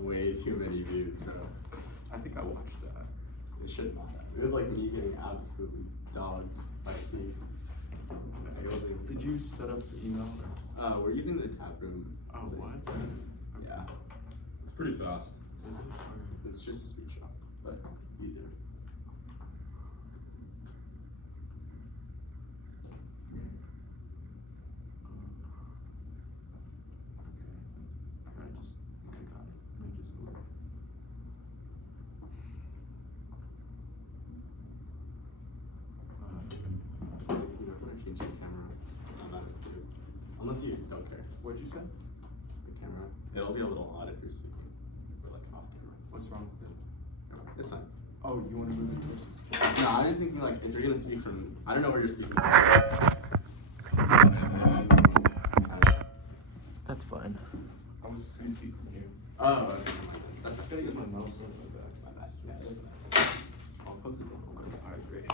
way too many views, bro. I think I watched that. It should not have. It was like me getting absolutely dogged by Steve. Did you set up the email? Or? We're using the tap room. Oh, what? Yeah. It's pretty fast. It's just speech up, but easier. Unless you don't care. What'd you say? The camera. It'll be a little odd if you're speaking. Or like off camera. What's wrong with it? It's fine. Oh, you want to move it towards the stage? No, I was thinking like if you're gonna speak from, I don't know where you're speaking. That's fine. I was just going to speak from you. Oh, okay. That's I gotta get my mouse on my back. my bad. Yeah, it doesn't matter. I'll close the door. Alright, great.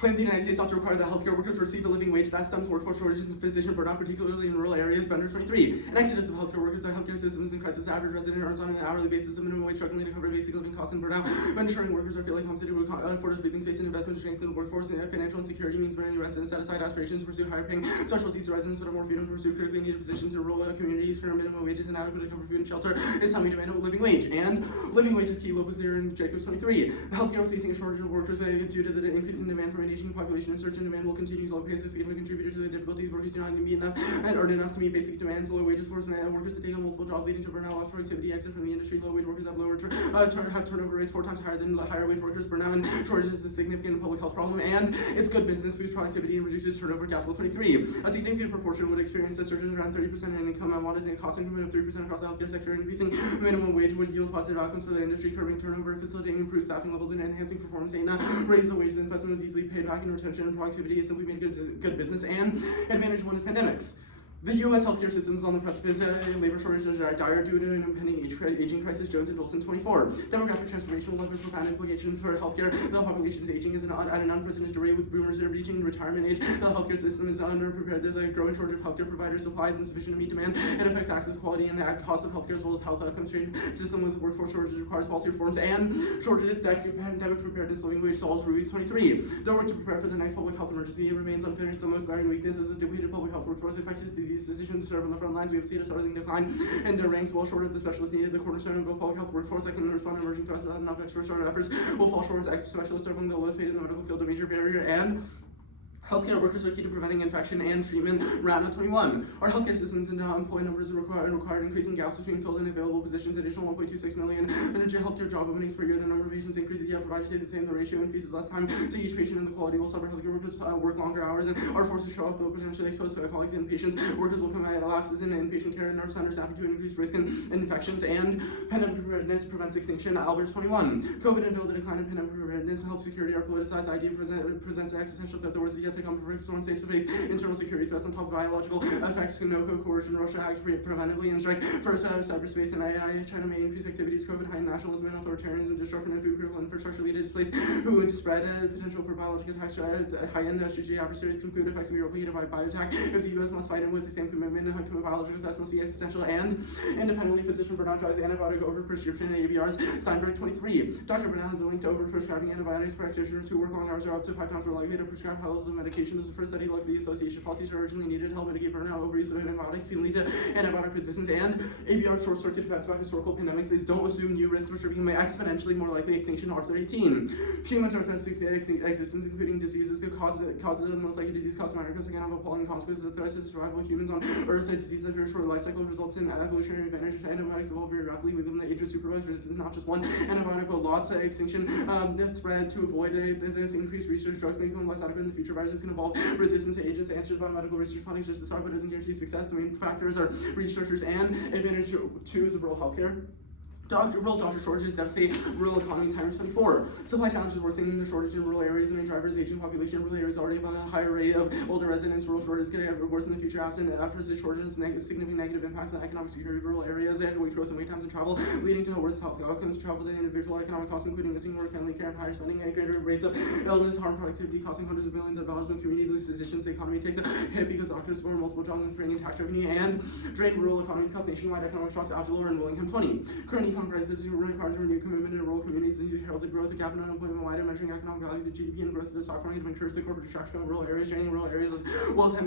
Claim the United States ought to require that healthcare workers receive a living wage that stems workforce shortages and physician burnout, particularly in rural areas. Bender 23. An exodus of healthcare workers to healthcare systems in crisis. Average resident earns on an hourly basis the minimum wage, struggling to cover basic living costs and burnout. But ensuring workers are feeling compensated with afford breathing space and investment to strengthen the workforce. And financial insecurity means many residents set aside aspirations to pursue higher paying specialties to residents that are more freedom to pursue critically needed positions in rural communities. Current minimum wages and adequate to cover food and shelter is how we demand a living wage. And living wage is key. Lopez here in Jacobs 23. Healthcare is facing a shortage of workers due to the increase in demand from an aging population, and surge in demand will continue. Low pay is a significant contributor to the difficulties. Workers do not meet enough and earn enough to meet basic demands. Low wages force workers to take on multiple jobs, leading to burnout, loss productivity, exit from the industry. Low wage workers have lower have turnover rates 4 times higher than higher wage workers. Burnout and shortages is a significant public health problem, and it's good business, boosts productivity, and reduces turnover. Gospel 23. A significant proportion would experience a surge of around 30% in income and modest and cost increment of 3% across the healthcare sector. Increasing minimum wage would yield positive outcomes for the industry, curbing turnover, facilitating improved staffing levels, and enhancing performance. And raise the wage, the investment is easily paid back, and retention and productivity is simply made good business. And advantage one is pandemics. The U.S. healthcare system is on the precipice of labor shortages are dire due to an impending aging crisis. Jones and Dolson 24. Demographic transformation will have a profound implication for healthcare. The population's aging is at an unprecedented rate, with boomers reaching retirement age. The healthcare system is underprepared. There's a growing shortage of healthcare providers. Supplies insufficient to meet demand, and affects access, quality, and cost of healthcare, as well as health constrained system with workforce shortages requires policy reforms and shortages. Pandemic preparedness, living wage solves. Ruiz 23. The work to prepare for the next public health emergency remains unfinished. The most glaring weakness is a depleted public health workforce. Infectious disease physicians serve on the front lines. We have seen a startling decline in their ranks, well short of the specialists needed. The cornerstone of a public health workforce that can respond to emerging threats without enough experts or efforts will fall short as specialists are among the lowest paid in the medical field, a major barrier. And healthcare workers are key to preventing infection and treatment. Round 21. Our healthcare systems and employee numbers required increasing gaps between filled and available positions. Additional 1.26 million healthcare job openings per year. The number of patients increases, yet providers stay the same. The ratio increases less time to each patient, and the quality will suffer. Healthcare workers work longer hours and are forced to show up, though potentially exposed to colleagues and patients. Workers will commit lapses in inpatient care and nurse centers, staffing to increase risk in infections. And pandemic preparedness prevents extinction. Albert 21. COVID and the decline in pandemic preparedness and health security are politicized. Idea presents an existential threat. The worst is yet to come. Storm face to face internal security threats on top of biological effects. No coercion. Russia acts preventively and strike first out of cyberspace and AI. China may increase activities. COVID, high nationalism and authoritarianism, destruction of food critical infrastructure lead to displace who would spread potential for biological attacks. High-end strategic adversaries conclude effects can be replicated by biotech. If the U.S. must fight in with the same commitment, biological threats must be existential. And independently, physician burnout drives antibiotic overprescription and ABRs. Steinberg 23. Dr. Burnett has been linked to overprescribing antibiotics. Practitioners who work long hours are up to 5 times more likely to prescribe high levels of medication. This is the first study looked at the association policies are urgently needed to help mitigate burnout. Overuse of antibiotics can lead to antibiotic resistance, and ABR short-circuit effects by historical pandemics. They don't assume new risks which are becoming exponentially more likely. Extinction. Arthur 18. Humans are threats to existence, including diseases. Causes of the most likely disease cause Americans can have appalling consequences. The threat to the survival of humans on Earth. A disease that very short life cycle results in evolutionary advantage. Antibiotics evolve very rapidly within the age of supervised resistance. Not just one antibiotic, but lots of extinction. The threat to avoid this increased research. Drugs may become less adequate in the future. Viruses can evolve resistant to agents. Answered by medical research funding just to start, but doesn't guarantee success. The main factors are researchers, and advantage 2 is rural healthcare. Rural doctor shortages devastate rural economies, times 24. Supply challenges worsening the shortage in rural areas, and main drivers aging population. Rural areas already have a higher rate of older residents. Rural shortages getting worse in the future. Absent efforts, the shortages significant negative impacts on economic security of rural areas and wage growth and wait times and travel, leading to worse health outcomes. Travel to individual economic costs, including missing work, family care, and higher spending, and greater rates of illness, harm, productivity, costing hundreds of billions of dollars when communities lose physicians. The economy takes a hit because doctors score multiple jobs and bringing tax revenue and drain rural economies, cause nationwide economic shocks. Agile and Willingham 20. Current econ crisis requires a renewed commitment to rural communities and heralded growth, the gap in unemployment wide, and measuring economic value to GDP and growth of the stock market to encourage the corporate distraction of rural areas. Draining rural areas of wealth has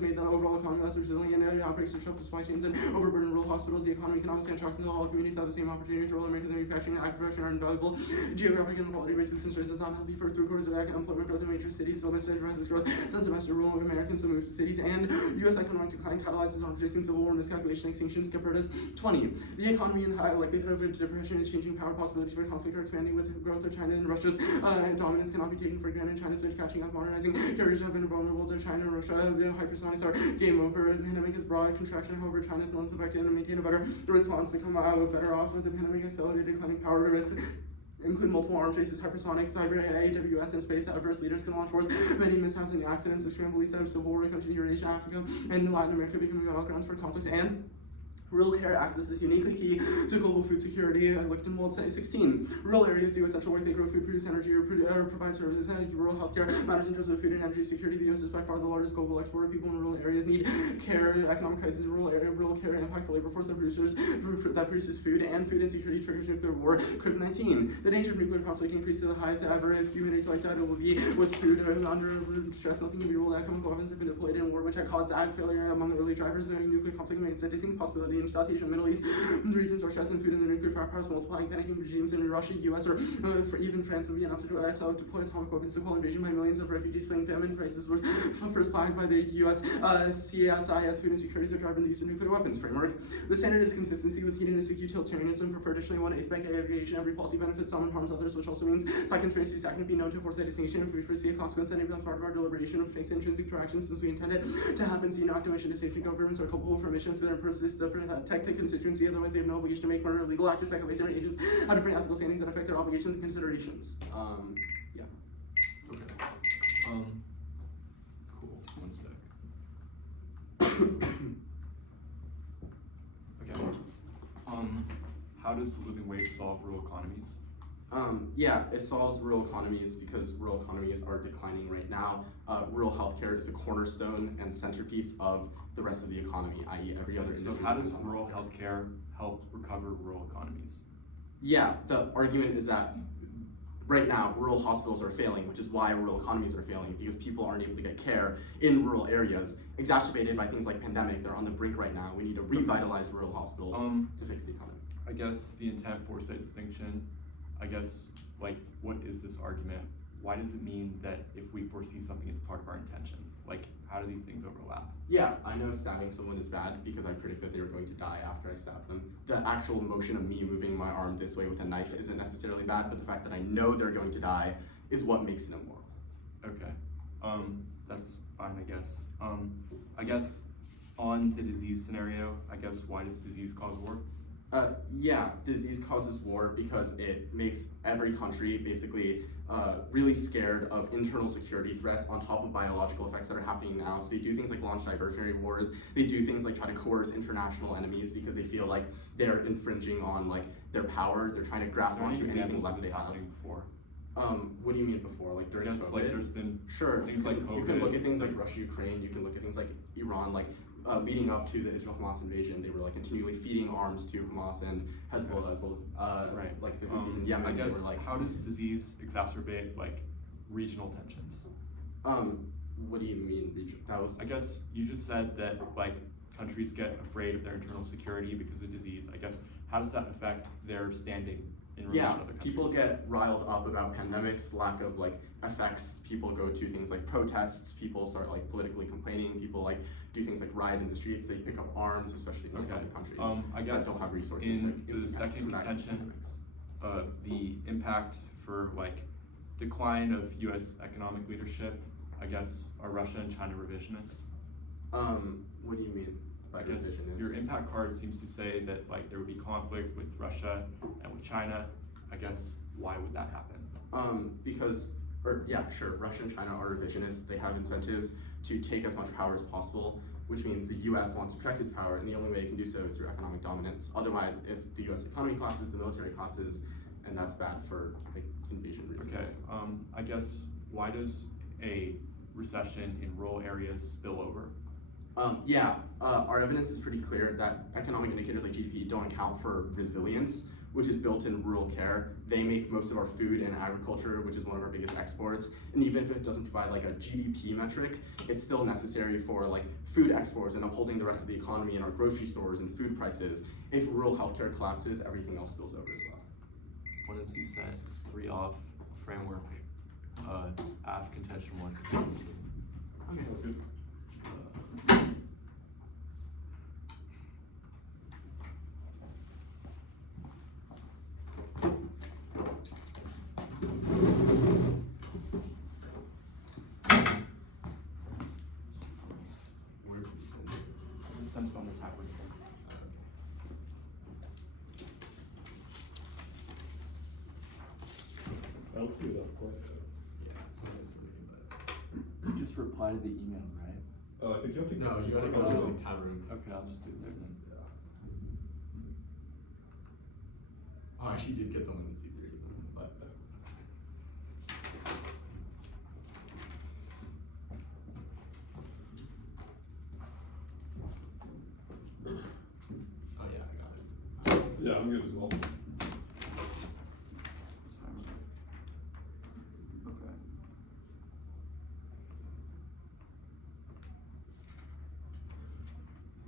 made the overall economy less resilient, and outbreaks disrupt supply chains and overburden rural hospitals. The economy cannot withstand shocks until all communities have the same opportunities. Rural America's manufacturing and agriculture are invaluable. Geographic inequality raises concerns it's unhealthy for 3/4 of unemployment growth in major cities. So much rises growth. Since semester rural Americans will move to cities, and U.S. economic decline catalyzes on facing civil war, miscalculation, extinction, skippertus. 20. The economy and high likelihood of depression is changing power. Possibilities for conflict are expanding with growth of China and Russia's dominance cannot be taken for granted. China's been catching up, modernizing. Carriers have been vulnerable to China and Russia. Hypersonics are game over. The pandemic is broad contraction. However, China's months affected and maintain a better response to come out better off with the pandemic accelerated declining power risks. Include multiple arms races, hypersonics, cyber, AWS, and space. Adverse leaders can launch wars. Many mishaps and accidents, extreme beliefs out of civil war countries in Eurasia, Africa, and Latin America becoming battlegrounds for conflicts. And rural care access is uniquely key to global food security. I looked in World 16. Rural areas do essential work. They grow food, produce energy, or provide services. Rural healthcare matters in terms of food and energy security. The U.S. is by far the largest global exporter. People in rural areas need care. Economic crisis, rural care impacts the labor force that produces food, and food insecurity triggers nuclear war. COVID-19. The danger of nuclear conflict increased to the highest ever. If humanity's like that, it will be with food under stress. Nothing can be ruled out. Chemical weapons have been deployed in war, which had caused ag failure among early drivers. The nuclear conflict remains a distinct possibility in South Asia and Middle East. The regions are stressed in food and the nuclear firepower is multiplying. Panicking regimes in Russia, US, or for even France and Vietnam to deploy atomic weapons to quell invasion by millions of refugees fleeing famine. Crisis were first flagged by the US CSIS food insecurities are driving the use of nuclear weapons framework. The standard is consistency with hedonistic utilitarianism. Prefer additionally one aspect aggregation. Every policy benefits some and harms others, which also means second transfer second be known to force a distinction. If we foresee a consequence that becomes part of our deliberation of face intrinsic directions since we intend it to happen. See no activation distinction. Governments are culpable for missions that are purposes to protect the constituency. Otherwise, they have no obligation to make murder illegal. Active effect of based agents have different ethical standings that affect their obligations and considerations. Yeah. Okay. Cool. One sec. Okay. How does the living wage solve rural economies? Yeah, it solves rural economies because rural economies are declining right now. Rural healthcare is a cornerstone and centerpiece of the rest of the economy, i.e. every other industry. So how does rural healthcare help recover rural economies? Yeah, the argument is that right now rural hospitals are failing, which is why rural economies are failing, because people aren't able to get care in rural areas, exacerbated by things like pandemic. They're on the brink right now. We need to revitalize rural hospitals to fix the economy. I guess the intent foresight distinction, I guess, like, what is this argument? Why does it mean that if we foresee something, it's part of our intention? Like, how do these things overlap? Yeah, I know stabbing someone is bad because I predict that they were going to die after I stabbed them. The actual motion of me moving my arm this way with a knife isn't necessarily bad, but the fact that I know they're going to die is what makes it immoral. Okay, that's fine, I guess. I guess on the disease scenario, I guess, why does disease cause war? Yeah, disease causes war because it makes every country basically really scared of internal security threats on top of biological effects that are happening now. So they do things like launch diversionary wars. They do things like try to coerce international enemies because they feel like they're infringing on like their power. They're trying to grasp onto anything left they have. Before? What do you mean before? Like during COVID? Like there's been things like COVID. You can look at things like Russia, Ukraine. You can look at things like Iran. Like leading up to the Israel-Hamas invasion, they were like continually feeding arms to Hamas and Hezbollah, as well as like the Houthis in Yemen. I guess, were like, how does disease exacerbate like regional tensions? What do you mean region? That was. I guess you just said that like countries get afraid of their internal security because of disease. I guess how does that affect their standing in relation to other countries? People get riled up about pandemics, lack of like effects. People go to things like protests. People start like politically complaining. People like do things like riot in the streets. They pick up arms, especially in other countries I guess that don't have resources. In the second contention, the impact for like decline of U.S. economic leadership, I guess, are Russia and China revisionist? What do you mean? I guess your impact card seems to say that like there would be conflict with Russia and with China. I guess why would that happen? Russia and China are revisionists. They have incentives to take as much power as possible, which means the US wants to protect its power, and the only way it can do so is through economic dominance. Otherwise, if the US economy collapses, the military collapses, and that's bad for like, invasion reasons. Okay, I guess why does a recession in rural areas spill over? Our evidence is pretty clear that economic indicators like GDP don't account for resilience, which is built in rural care. They make most of our food and agriculture, which is one of our biggest exports. And even if it doesn't provide like a GDP metric, it's still necessary for like food exports and upholding the rest of the economy in our grocery stores and food prices. If rural healthcare collapses, everything else spills over as well. What is he said? 3 off framework, F contention 1. Okay. That's good. Send it on the tapper. I don't see that quite. Yeah, it's not for me, but. You just reply to the email, right? I think you have to. No, you gotta go to the tab room. Okay, I'll just do it there then. Oh, I actually did get the one in C3, but. Oh yeah, I got it. Yeah, I'm good as well. Okay.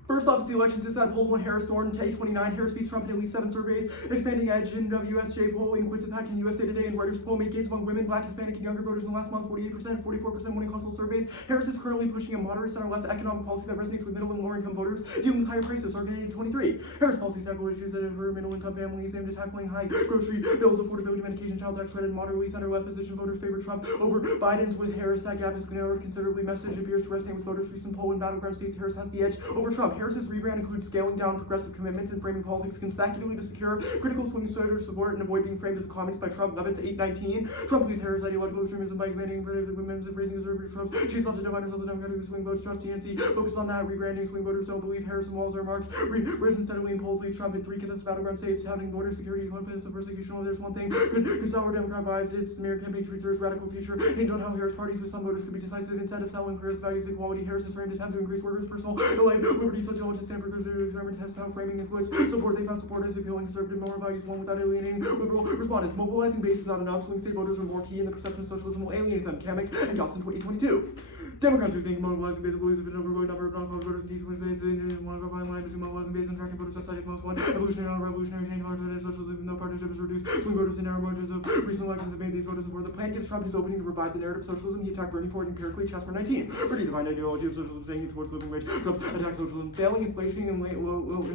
First off is the elections is that polls won Harris Thornton to 829. Harris beats Trump in at least 7 surveys. Expanding edge in WSJ poll in Quinnipiac in USA Today and Reuters poll made gains among women, Black, Hispanic, and younger voters in the last month. 48%, 44% winning coastal surveys. Harris is currently pushing a moderate center-left economic policy that resonates with middle and lower-income voters, dealing with higher prices starting in 2023. Harris policies tackle issues that are middle-income families aimed at tackling high grocery bills, affordability, medication, child tax credit, moderately center-left position voters favor Trump over Biden's. With Harris, that gap is narrowed considerably. Message appears to resonate with voters. Recent poll in battleground states, Harris has the edge over Trump. Harris's rebrand includes scaling down progressive commitments and framing politics consecutively to secure critical swing voter support and avoid being framed as a communist by Trump. Levitt's 819. Trump believes Harris' ideological extremism by commanding progressive women and raising conservative Trumps. She sought to define herself as a Democratic who swing votes. Trust TNC. Focus on that. Rebranding swing voters don't believe Harris and walls are marks. Risen steadily in polls lead Trump in 3 contested battleground states, touting border security, confidence, and persecution. Well, there's one thing. Good sour Democrat vibes. Its smear campaign treats her as radical future. Hinge on how Harris parties with some voters could be decisive instead of selling Harris values equality. Harris has framed attempt to increase workers' personal life, liberty, sociologists, Stanford conservative experiment test how framing influence support. They found support as appealing conservative moral values, one without alienating liberal respondents. Mobilizing base is not enough. Swing state voters are more key, and the perception of socialism will alienate them. Kamek and Galson 2022. Democrats who think mobilizing base believes if an overwhelming number of non-college voters in key swing states want to go find line between mobilizing base and attracting voters outside of most one. Evolutionary and revolutionary change, alternative socialism, no partnership is reduced. Swing voters in narrow margins of recent elections have made these voters support. The plan gives Trump his opening to revive the narrative of socialism. He attacked Bernie for it empirically. Chapter 19. Bernie defined ideology of socialism, saying towards living wage. Trump attacked socialism. Failing inflation in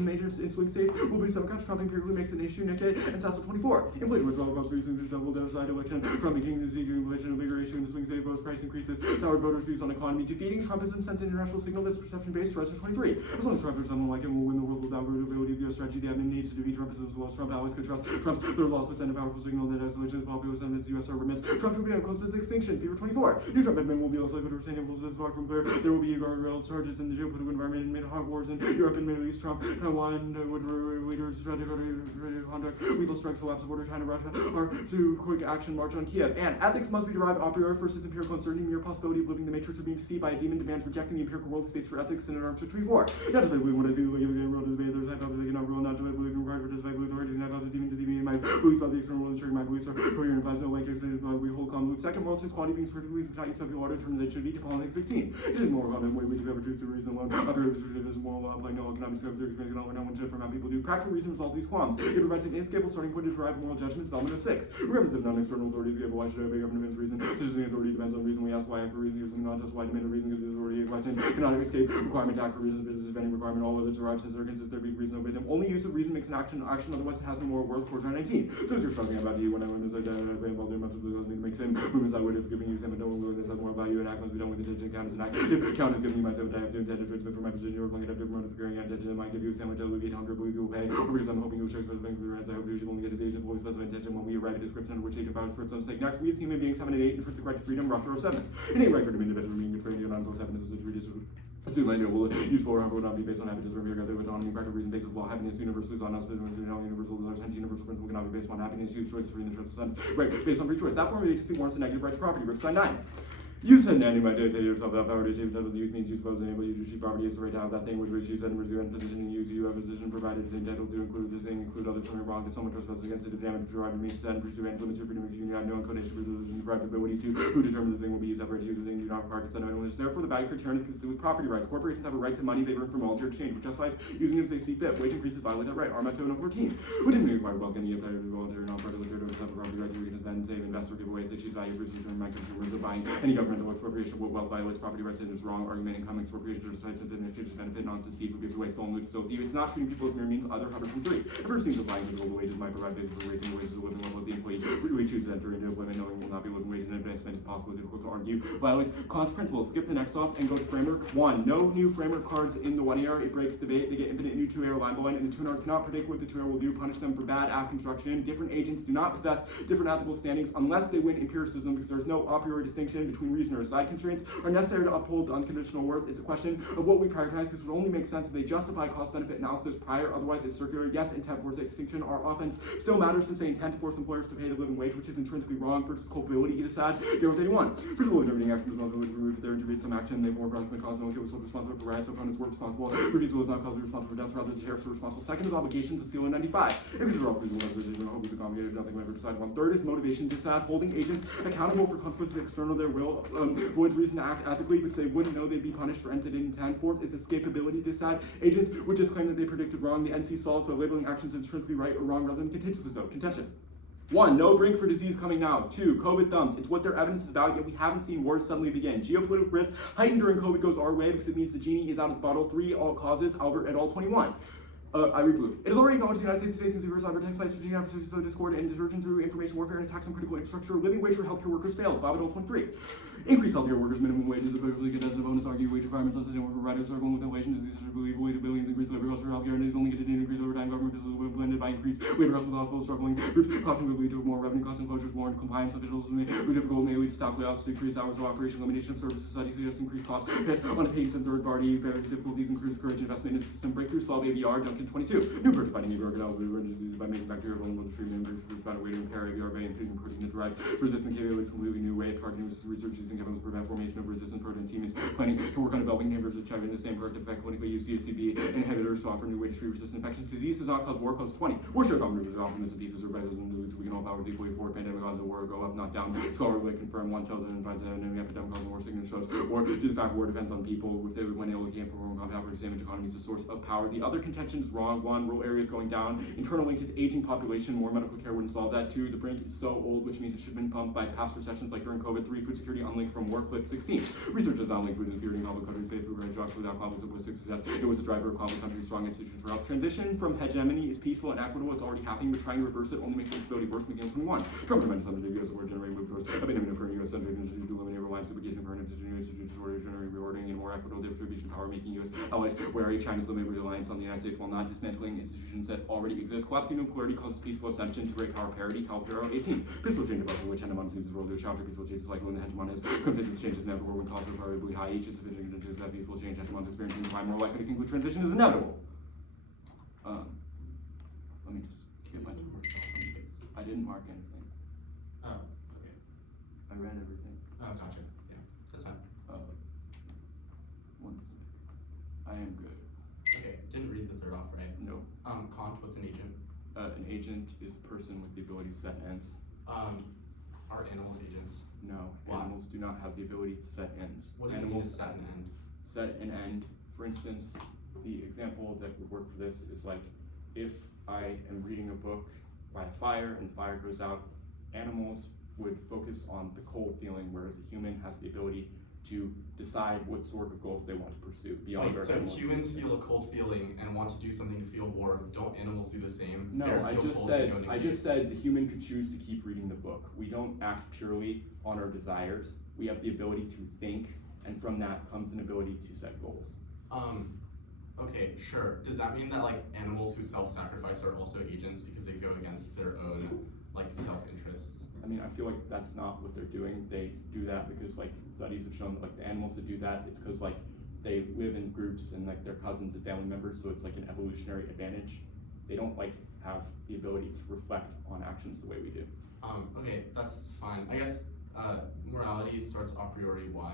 major swing states will be Democrats. Trump empirically makes an issue. Nikkei and Sasso 24. Inflation withdrawal across regions is double genocide election. Trump making the seeking inflation, a bigger issue in the swing state votes, price increases, soured voters' views on economy, defeating Trumpism sends an international signal that's perception-based. Trust 23. As long as Trump or someone like him will win the world without ability of US strategy, they have no need to defeat Trumpism as well as Trump allies could trust. Trump's third loss would send a powerful signal that isolation is popular sentiments the US are remiss. Trump will be close to extinction. Fever 24. New Trump admin will be also able to retain impulses as far from clear. There will be guardrails, charges in the geopolitical environment and mid-hot wars in Europe and Middle East. Trump, Taiwan, would leaders strategic conduct, lethal strikes, collapse of border, China, Russia, or to quick action march on Kiev. And ethics must be derived a priori versus empirical uncertainty. Mere possibility of living the matrix or being deceived by a demon demands rejecting the empirical world space for ethics in an arms to 24. Not to believe what I see, the world is made, there's hypothesis I cannot rule, not to believe in regard for this by blue authorities and hypothesis demon deceiving my beliefs about the external world, ensuring my beliefs are coherent, implies no like extended we hold common with second moral truth, quality beings for beliefs which not use something order term that should be to politics 16. It is moral content way we discover truth to reason alone. Other is moral law, like no economic discovery theory experience no one should from how people do. Practical reason resolve these qualms. It provides an inescapable starting point to derive moral judgment. Development of 6. Remember that non-external authorities give why should obey government reason. Decision authority depends on reason. We ask why for reason, something not just why demand a reason because the authority a question cannot escape requirement to act for reasons, but is any requirement all others derive since there are consistent being reason reason to obey them. Only use of reason makes an action otherwise it has no moral worth. 419. So if you're struggling about you when I win this idea, I play involved in much of the me to make same movements I would have given you same, but no one this has more value and act must be done with intention. Count as an act. If count is giving you myself, I have to intend to treatment for my position. You're going to have different motive for carrying out intention. I might give you a sandwich to alleviate hunger, but you will pay. Or because I'm hoping you'll share specific things for your hands. I hope you should only get a agent fully specified intention when we arrive at a description of which agent powers for its own sake. Next, we as human beings have an innate intrinsic right to freedom, Russia or 7. Innate right for an individual being betrayed and non-both 7 is a treatise. Assume idea will useful or harmful would not be based on happiness or together with autonomy, practical reason, basis of law, happiness, universally is on us, universal, hence universal principle cannot be based on happiness, use choice, free in the choice of sense, right, based on free choice. That form of agency warrants a negative right to property, Rick sign 9. You said nanny by dictate yourself that power to achieve the use means you suppose enable you to achieve property is the right to have that thing which you said and resume and position and use you have a position provided is entitled to include this thing, include other something wrong if someone trespasses against it, if damage derived means said and pursue and limits your freedom if you have no inclination for the deprived ability to who determines the thing will be used ever to use the thing you do not require consent of anyone. Therefore the value criterion is consistent with property rights. Corporations have a right to money they earn from voluntary exchange, which justifies using it as they see fit. Wage increases violate that right. Arma 714. Who didn't require wealth any outside of the voluntary non-partial liquor to have a property right to reason spend, save, invest, or give away if they choose value versus return by consumers of buying any governmental expropriation wealth violates property rights and is wrong. Argument income expropriation or decides to administrative benefit nonsense thief who gives away stolen loot still thief. It's not treating people as mere means other covered from 3. Ever seems applying to the wages might provide basis for raising the wages of living level of the employee really chooses to enter into employment knowing will not be living wage and advancement is possible difficult to argue. Violates Kant's principles. Skip the next off and go to framework 1. No new framework cards in the 1 AR. It breaks debate. They get infinite new 2 AR line by line and the 2 AR cannot predict what the 2 AR will do. Punish them for bad act construction. Different agents do not possess different ethical standings unless they win empiricism because there's no a priori distinction between reason or side constraints are necessary to uphold the unconditional worth. It's a question of what we prioritize. This would only make sense if they justify cost-benefit analysis prior, otherwise it's circular. Yes, intent force extinction. Our offense still matters to say intent to force employers to pay the living wage, which is intrinsically wrong versus culpability. Get aside. Deal with 81. Principle of intervening action is not going to remove if there intervenes some action. They more proximate cause no one was responsible for riots. Opponents were responsible. Refusal is not causally responsible for death. Rather, the sheriffs are responsible. Second is obligations. Is seal in 95. If it's all reasonable, I hope it's accommodated. Nothing will ever decide. 1/3 is motivation. Decide holding agents accountable for consequences external to their will. Voids reason to act ethically, which they wouldn't know they'd be punished for ends they didn't intend. 4th is escapability. Decide agents would just claim that they predicted wrong. The NC solves by labeling actions intrinsically right or wrong rather than contingencies. So contention. 1. No brink for disease coming now. 2. COVID thumbs. It's what their evidence is about, yet we haven't seen wars suddenly begin. Geopolitical risk heightened during COVID goes our way because it means the genie is out of the bottle. 3. All causes. Albert et al. 21. I read blue. It is already acknowledged the United States is facing severe cyber attacks by strategic adversaries of discord and diversion through information warfare and attacks on critical infrastructure. Living wage for healthcare workers failed. Bob et al. 23. Increase healthcare workers' minimum wages. Officially contested bonus argue wage requirements on sustainable providers are going with inflation. Disease are believed to billions. Increase labor costs for healthcare and is only going to increase over time. Government business will be blended by increased labor costs with hospitals struggling. Groups caution will lead to more revenue costs and closures. More compliance officials may be difficult. May lead to staff layoffs, decrease hours of operation, elimination of services. Studies suggest increased costs. Based on paid and third party difficulties. Discourage investment in the system. Breakthrough solve AVR. Duncan 22. New fighting AVR diseases by making bacteria vulnerable to treatment and found a way to impair AVR by including protein that derives resistant capabilities. Completely new way of targeting research using chemicals to prevent formation of resistant protein. Team is planning to work on developing inhibitors of HIV in the same corrective effect clinically use CSCB inhibitors to offer new way to treat resistant infections. Disease does not cause war. Cause 20. War share common rivers optimism pieces or better than the we can all powers equally for pandemic causes war go up not down. Scholarly confirm 1 children and 5 an epidemic causing war signal shows or due to the fact war depends on people with when able to gain from compound for damage economy is the source of power. The other contention is wrong. 1. Rural areas going down. Internal link is aging population. More medical care wouldn't solve that. 2. The brink is so old, which means it should have been pumped by past recessions like during COVID. 3. Food security unlinked from war cliff. 16. Research does not link food security in public countries. Faith food range drugs without conflicts of success. It was a driver of conflict countries' strong institutions for health. Transition from hegemony is peaceful and equitable. It's already happening, but trying to reverse it only makes instability worse. Begins from 1. Trump recommended some of the videos of war generating move towards a minimum current U.S. Central institutions to eliminate reliance duplication for new institutions order generating rewarding and more equitable distribution power, making U.S. allies wary. China's limited reliance on the United States while not dismantling institutions that already exist. Collapsing nuclearity causes peaceful ascension to great power parity. Calpero 18. Peaceful change of which hegemon seems to roll to a chapter. Peaceful change is like when the hegemon is conflicted with changes inevitable when costs are variably high. Each is sufficient to that peaceful change hegemon's experiencing time more likely to conclude transition is inevitable. Let me just get my I didn't mark anything. Oh, okay. I read everything. Oh, gotcha. Yeah, that's fine. Once I am good. Okay, didn't read the third off, right? No. Kant, what's an agent? An agent is a person with the ability to set ends. Are animals agents? No, Why? animals do not have the ability to set ends. What does animals it mean to set an end? Set an end. For instance, the example that would work for this is like if I am reading a book by a fire and the fire goes out, animals would focus on the cold feeling, whereas a human has the ability to decide what sort of goals they want to pursue beyond Wait, our so animalistic humans instincts. feel a cold feeling and want to do something to feel warm. Don't animals do the same? No, Bears I feel just cold said, and go into I just caves. said the human could choose to keep reading the book. We don't act purely on our desires. We have the ability to think, and from that comes an ability to set goals. Okay, sure. Does that mean that like animals who self-sacrifice are also agents because they go against their own like self-interests? I mean, I feel like that's not what they're doing. They do that because like studies have shown that like the animals that do that, it's because like they live in groups and like they're cousins and family members, so it's like an evolutionary advantage. They don't like have the ability to reflect on actions the way we do. Okay, that's fine. I guess morality starts a priori. Why?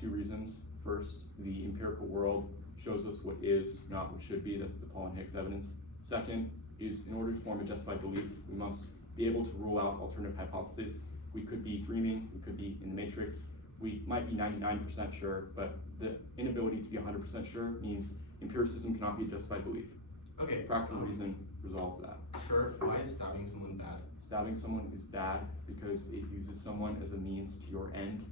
2 reasons. First, the empirical world shows us what is, not what should be. That's the Paul and Higgs evidence. Second is, in order to form a justified belief, we must be able to rule out alternative hypotheses. We could be dreaming, we could be in the matrix. We might be 99% sure, but the inability to be 100% sure means empiricism cannot be a justified belief. Okay. Practical reason resolves that. Sure. Why is stabbing someone bad? Stabbing someone is bad because it uses someone as a means to your end.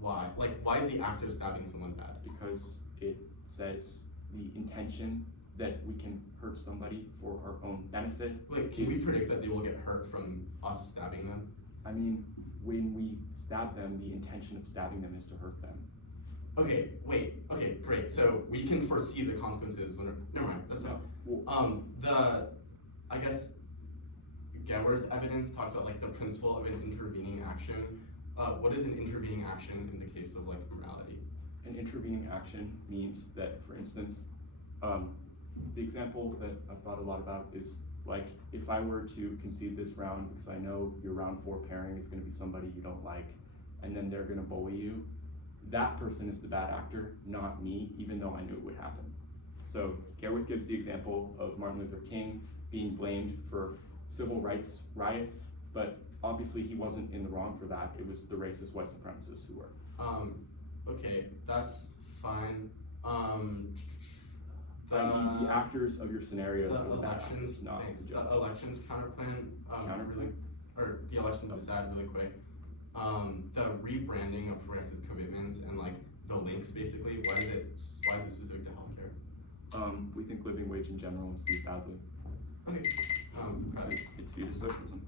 Why? Like, why is the act of stabbing someone bad? Because it says the intention that we can hurt somebody for our own benefit. Wait, can we predict that they will get hurt from us stabbing them? I mean, when we stab them, the intention of stabbing them is to hurt them. Okay, wait, okay, great. So we can foresee the consequences when never mind, that's not. Well, I guess Gewerth evidence talks about like the principle of an intervening action. What is an intervening action in the case of like morality? an intervening action means that, for instance, the example that I've thought a lot about is like if I were to concede this round because I know your round 4 pairing is going to be somebody you don't like, and then they're going to bully you, that person is the bad actor, not me, even though I knew it would happen. So Gewerth gives the example of Martin Luther King being blamed for civil rights riots, but obviously he wasn't in the wrong for that. It was the racist white supremacists who were. Okay, that's fine. The actors of your scenarios the are the bad elections, actors, not thanks. the judge. The elections counterplan, Counterplan? or the elections aside really quick. The rebranding of progressive commitments and like the links basically, why is it specific to healthcare? We think living wage in general is viewed badly. Okay, It's viewed as socialism.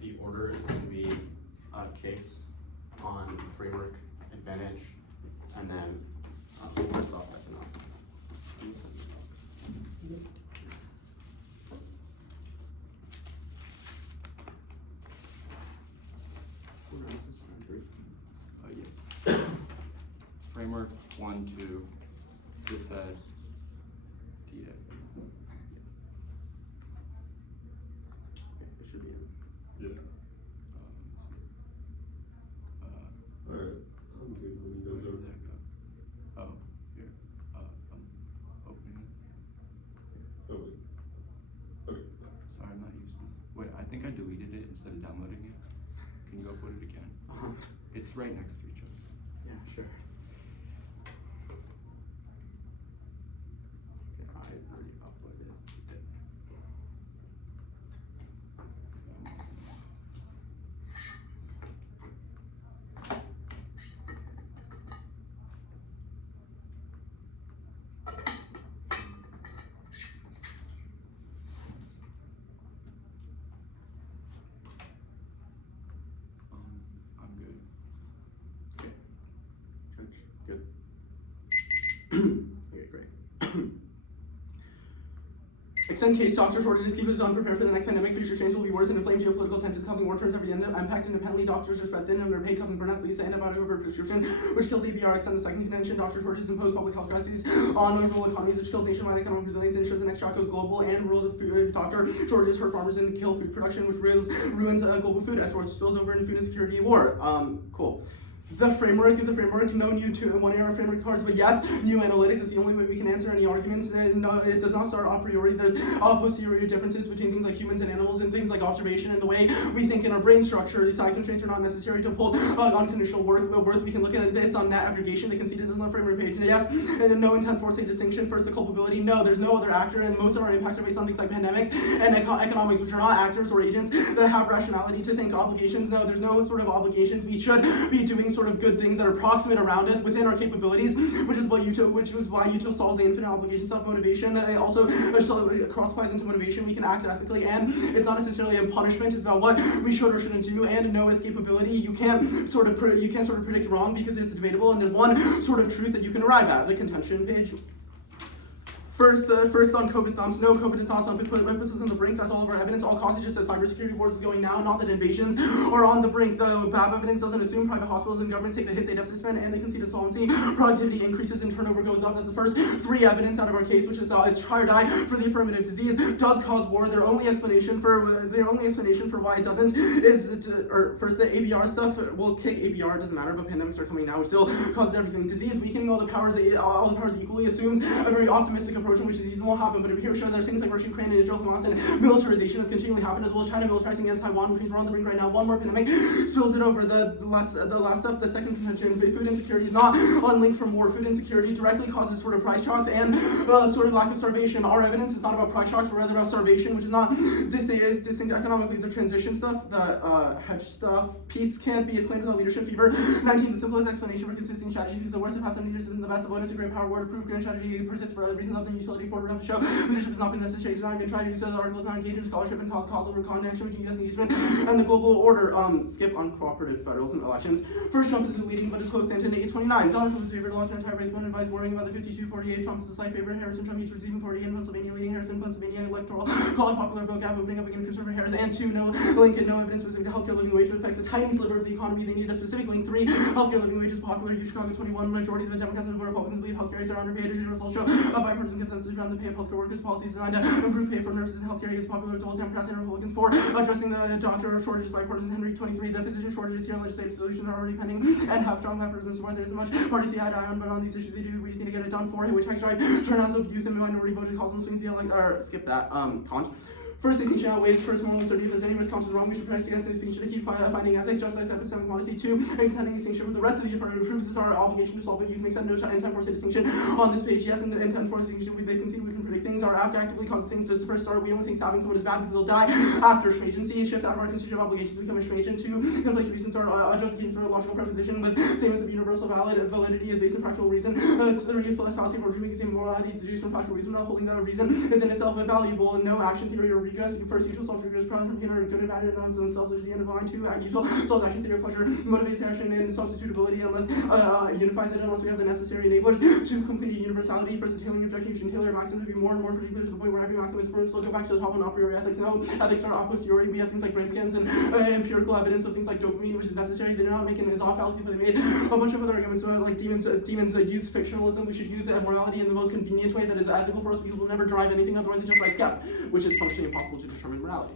The order is going to be case on framework advantage, and then first off economic. Yeah. Framework 1, 2, this said TA. Okay, it should be in. Yeah. Alright, I'm good when you Where guys did are. that go? Oh, here. I'm opening it. Oh, wait. Okay. Sorry, I'm not used to this. Wait, I think I deleted it instead of downloading it. Can you go put it again? It's right next to each other. Yeah, sure. Okay, I already uploaded it. I'm good. Okay. Good. Okay, great. Extend case doctor shortages keep us unprepared for the next pandemic. Future strains will be worse and inflamed geopolitical tensions causing war terms every impact independently. Doctors are spread thin and underpaid, causing burnout. Lisa antibiotic over prescription, which kills ABR. Extend the second contention. Doctor shortages impose public health crises on rural economies, which kills nationwide economic resilience and ensures the next shock goes global. And rural food doctor shortages hurt farmers and kill food production, which ruins global food exports, spills over into food insecurity war. Cool. The framework, no new 1-AR framework cards, but yes, new analytics is the only way we can answer any arguments. No, it does not start a priori. There's a posteriori differences between things like humans and animals and things like observation and the way we think in our brain structure. These side constraints are not necessary to pull unconditional worth. We can look at this on net aggregation. They conceded this on the framework page. Yes, and no intent force a distinction. First, the culpability. No, there's no other actor, and most of our impacts are based on things like pandemics and economics, which are not actors or agents that have rationality to think. Obligations. No, there's no sort of obligations. We should be doing sort of good things that are proximate around us within our capabilities, which was why util solves the infinite obligation self-motivation. It also cross applies into motivation. We can act ethically, and it's not necessarily a punishment. It's about what we should or shouldn't do, and no escapability. You can't sort of predict wrong because it's debatable, and there's one sort of truth that you can arrive at. The contention page. First on COVID thumps. No, COVID is not thump. It puts us on the brink. That's all of our evidence. All costs just as cybersecurity wars is going now, not that invasions are on the brink. The BAB evidence doesn't assume private hospitals and governments take the hit they deficit spend, and they concede insolvency. Productivity increases and turnover goes up. That's the first 3 evidence out of our case, which is it's try or die for the affirmative disease does cause war. Their only explanation for why it doesn't is first the ABR stuff. Will kick ABR, it doesn't matter, but pandemics are coming now, which still causes everything. Disease weakening all the powers equally assumes a very optimistic approach in which disease won't happen, but it appears there's things like Russian, Ukraine, and Israel, Hamas, and militarization has continually happened, as well as China militarizing against Taiwan, which means we're on the brink right now. One more pandemic spills it over. The last stuff, the second contention, food insecurity is not unlinked from war. Food insecurity directly causes sort of price shocks and sort of lack of starvation. Our evidence is not about price shocks, but rather about starvation, which is not distinct economically. The transition stuff, the hedge stuff, peace can't be explained without leadership fever. 19, the simplest explanation for consisting strategy because the worst of past 70 years isn't the best. Avoidance of great power, war to prove grand strategy persists for other reasons other than utility. Quarter of the show. Leadership has not been necessary. Design and try to use those articles, not engage in scholarship and cause causal connection between U.S. engagement and the global order. Skip on cooperative federalism elections. First, Trump is leading, but is close to 829. Donald Trump is favored along the entire race. One advice worrying about the 52-48. Trump's the slight favorite. Harrison Trump each receiving 48 in Pennsylvania, leading Harrison Pennsylvania electoral college popular vote gap opening up again conservative Harris. And 2, no Lincoln, no evidence specific to healthcare living wage, which affects a tiny sliver of the economy. They need a specific link. 3, healthcare living wage is popular. U Chicago 21. Majorities of the Democrats and Republicans believe healthcare rates are underpaid. As results show a bipartisan consensus around the pay of healthcare workers. Policies designed to improve pay for nurses and healthcare aides popular with both Democrats and Republicans. 4, addressing the doctor shortage bipartisan. Henry 23, the physician shortages here. Legislative solutions are already pending and have strong bipartisan support. There isn't much party see eye to eye on, but on these issues they do. We just need to get it done. 4, which tax drive turnouts of youth and minority voters causes swings the skip that. Kant. First distinction outweighs first moral absurdity. If there's any risk comes wrong, we should protect against the distinction to keep finding ethics, justice, epistemic modesty. 2, and contending distinction with the rest of the affirmative proofs is our obligation to solve it. Youth makes no intent for a distinction on this page. Yes, and the intent for a distinction, they concede we can predict things. Our act actively causes things to first start. We only think stabbing someone is bad because they'll die after agency. Shift out of our constitutive obligations to become estranged. 2, conflict reasons are justification for a logical preposition with statements of universal validity is based on practical reason. 3, fallacy for dreaming the same morality is deduced from practical reason, not holding that a reason is in itself valuable. No action theory or regress, first usual self-regress, problem, are good and bad in themselves, which is the end of line 2, usual self-action theory of pleasure, motivates action and substitutability unless unifies it unless we have the necessary enablers to complete a universality. First, the tailoring objection, you can tailor a maxim to be more and more particular to the point where every maxim is first. So go back to the top on a priori ethics. Now, ethics are a posteriori. We have things like brain scans and empirical evidence of things like dopamine, which is necessary. They're not making this off fallacy, but they made a bunch of other arguments about like demons that use fictionalism. We should use morality in the most convenient way that is ethical for us. We will never drive anything otherwise it's just like step, which is functionally impossible to determine morality.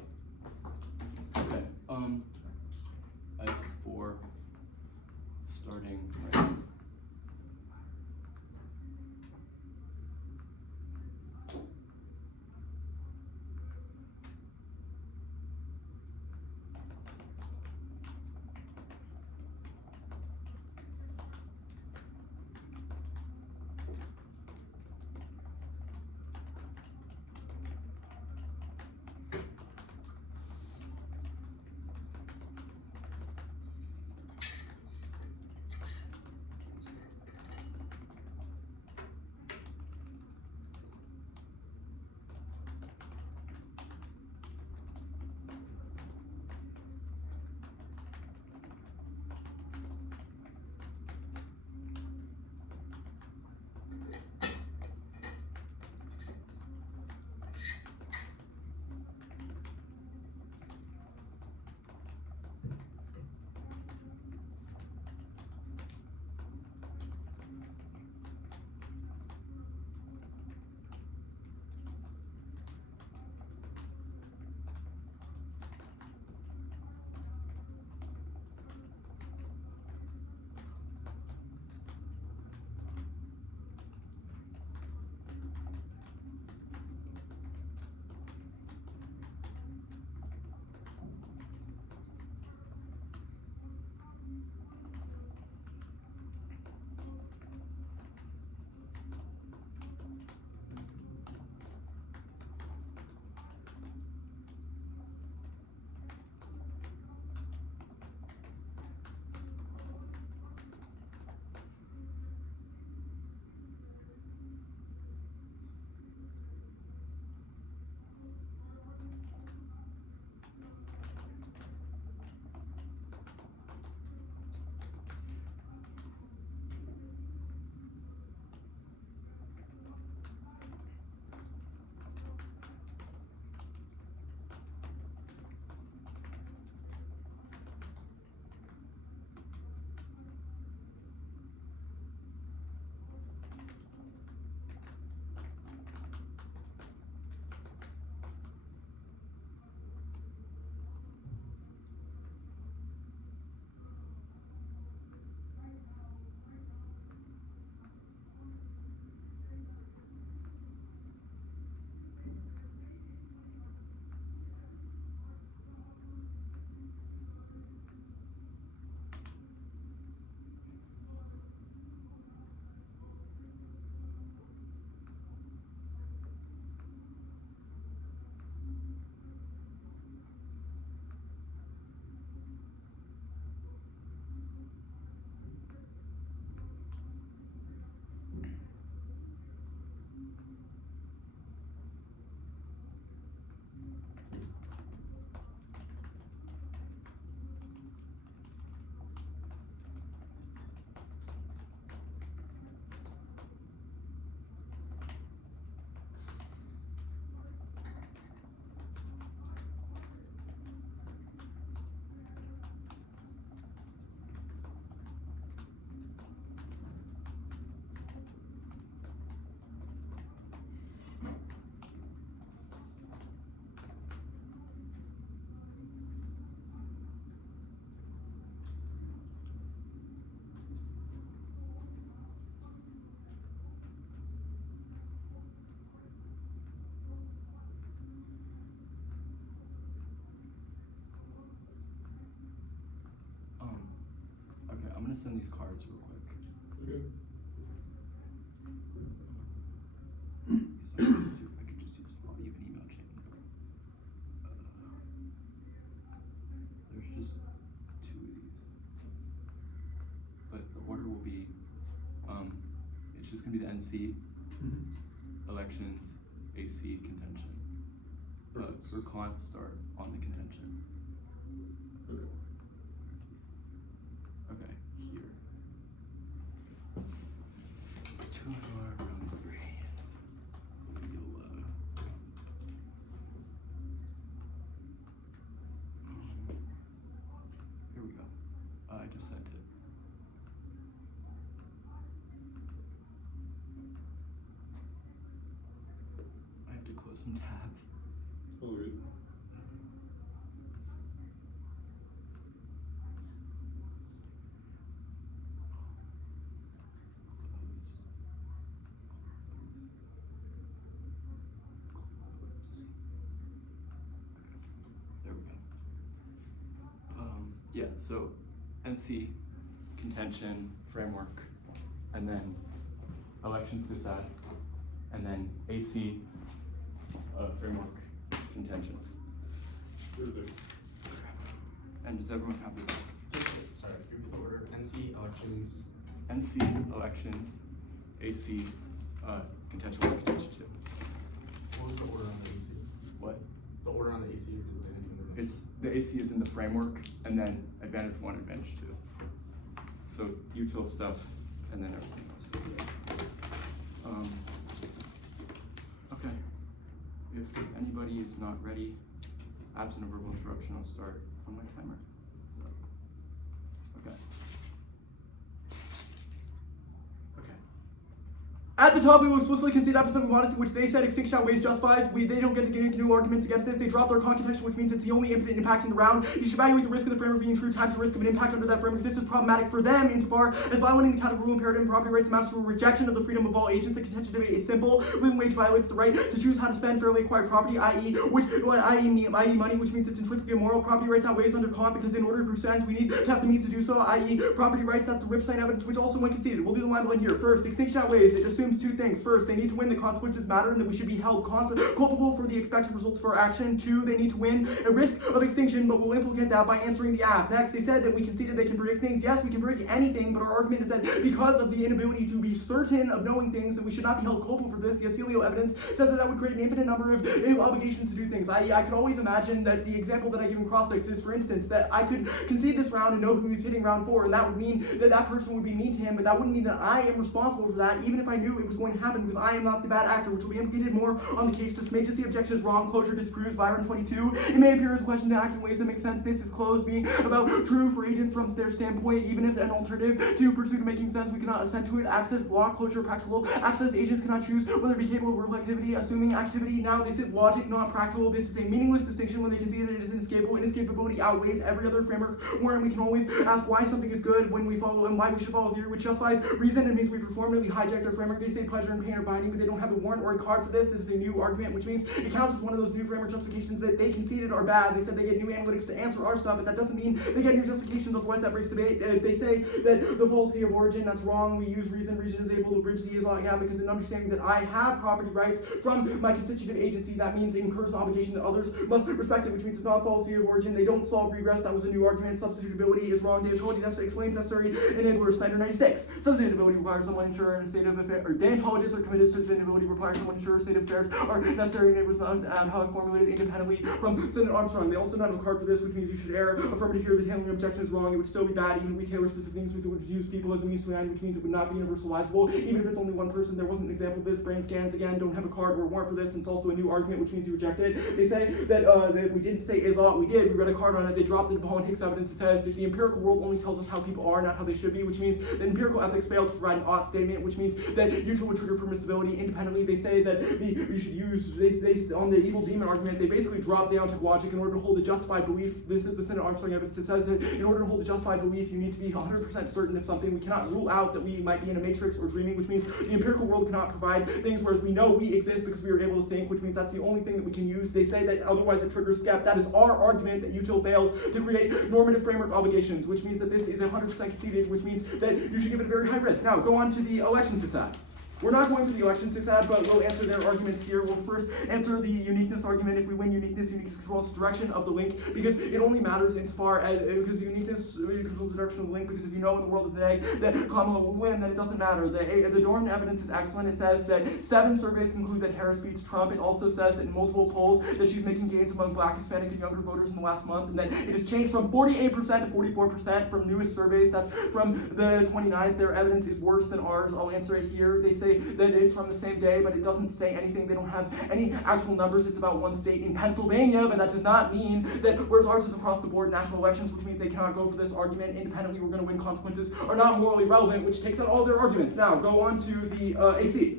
Okay, I have 4 starting right now. I'm gonna send these cards real quick. Okay. So I could just use, I'll even email chain. There's just 2 of these. But the order will be, it's just gonna be the NC, elections, AC, contention. for Kant start on the contention. Okay. Okay, here. 2 round 3. Loyola. Here we go. I just sent it. I have to close some tabs. All good. There we go. Yeah, so NC, contention, framework, and then elections decide, and then AC, framework, contention. Perfect. And does everyone have the Sorry, can you repeat the order? NC, elections. NC, elections, AC, contention 1, contention 2. What was the order on the AC? What? The order on the AC is within the It's the AC is in the framework, and then advantage 1, advantage 2. So util stuff, and then everything else. Okay. If anybody is not ready, absent a verbal interruption, I'll start on my timer. So, okay. Okay. At the top, we will explicitly concede episode of modesty, which they said extinction outweighs justifies. They don't get to get into new arguments against this. They drop their contention, which means it's the only impotent impact in the round. You should evaluate the risk of the framework being true times the risk of an impact under that framework. This is problematic for them insofar as violating the categorical imperative and property rights amounts to a rejection of the freedom of all agents. The contention debate is simple. Living wage violates the right to choose how to spend fairly acquired property, i.e. money, which means it's intrinsically immoral. Property rights outweighs under Kant because in order to prove sentence, we need to have the means to do so, i.e. property rights. That's the Ripstein evidence, which also when conceded. We'll do the line one here. First, extinction outweighs. It assumes two things. First, they need to win the consequences matter and that we should be held culpable for the expected results of our action. Two, they need to win a risk of extinction, but we'll implicate that by answering the aft. Next, they said that we conceded they can predict things. Yes, we can predict anything, but our argument is that because of the inability to be certain of knowing things, that we should not be held culpable for this. The Aselio evidence says that that would create an infinite number of obligations to do things. I could always imagine that the example that I give in cross-legs is, for instance, that I could concede this round and know who he's hitting round 4, and that would mean that that person would be mean to him, but that wouldn't mean that I am responsible for that, even if I knew it was going to happen, because I am not the bad actor, which will be implicated more on the case. This may just the objection is wrong. Closure disproves Byron 22. It may appear as a question to act in ways that make sense. This is closed being about true for agents from their standpoint, even if an alternative to pursuit of making sense, we cannot assent to it. Access, law, closure, practical. Access, agents cannot choose whether to be capable of verbal activity, assuming activity. Now, they said logic, not practical. This is a meaningless distinction when they can see that it is inescapable. Inescapability outweighs every other framework, wherein we can always ask why something is good when we follow, and why we should follow theory, which justifies reason and means we perform it. We hijack their framework. They say pleasure and pain are binding, but they don't have a warrant or a card for this. This is a new argument, which means it counts as one of those new framework justifications that they conceded are bad. They said they get new analytics to answer our stuff, but that doesn't mean they get new justifications, otherwise that breaks debate. They say that the policy of origin, that's wrong. We use reason. Reason is able to bridge the yeah, because in understanding that I have property rights from my constitutive agency, that means it incurs an obligation that others must respect it, which means it's not a policy of origin. They don't solve regress. That was a new argument. Substitutability is wrong. Deontology explains necessary in Edward Snyder 96. Substitutability requires someone insurer in a state of affairs, or deontologists are committed to sustainability requires someone insurer state of affairs are necessary in Edward's how it formulated independently from Senator Armstrong. They also not have a card for this, which means you should err. Affirmative here, the tailoring objection is wrong. It would still be bad, even if we tailor specific things, because it would use people as a means to an end, which means it would not be universalizable, even if it's only one person. There wasn't an example of this. Brain scans, again, don't have a card or a warrant for this, and it's also a new argument, which means you reject it. They say that we didn't say is ought, we did. We read a card on it. They dropped it upon Hicks evidence. It says that the empirical world only tells us how people are, not how they should be, which means that empirical ethics fail to provide an ought statement, which means that util would trigger permissibility independently. They say that you should use, they on the evil demon argument, they basically drop down to logic in order to hold a justified belief. This is the Senator Armstrong evidence. It says that in order to hold a justified belief, you need to be 100% certain of something. We cannot rule out that we might be in a matrix or dreaming, which means the empirical world cannot provide things, whereas we know we exist because we are able to think, which means that's the only thing that we can use. They say that otherwise it triggers skep. That is our argument, that util fails to create normative framework obligations, which means that this is 100% conceded, which means that you should give it a very high risk. Now, go on to the elections decide. We're not going for the elections sysadmin, but we'll answer their arguments here. We'll first answer the uniqueness argument. If we win uniqueness controls the direction of the link, because it only matters insofar as, because uniqueness controls the direction of the link, because if you know in the world of today that Kamala will win, then it doesn't matter. The Dorn evidence is excellent. It says that 7 surveys conclude that Harris beats Trump. It also says that in multiple polls that she's making gains among Black, Hispanic, and younger voters in the last month, and that it has changed from 48% to 44% from newest surveys. That's from the 29th. Their evidence is worse than ours. I'll answer it here. They say that it's from the same day, but it doesn't say anything. They don't have any actual numbers. It's about one state in Pennsylvania, but that does not mean that, whereas ours is across the board national elections, which means they cannot go for this argument independently. We're going to win consequences are not morally relevant, which takes out all their arguments. Now, go on to the AC.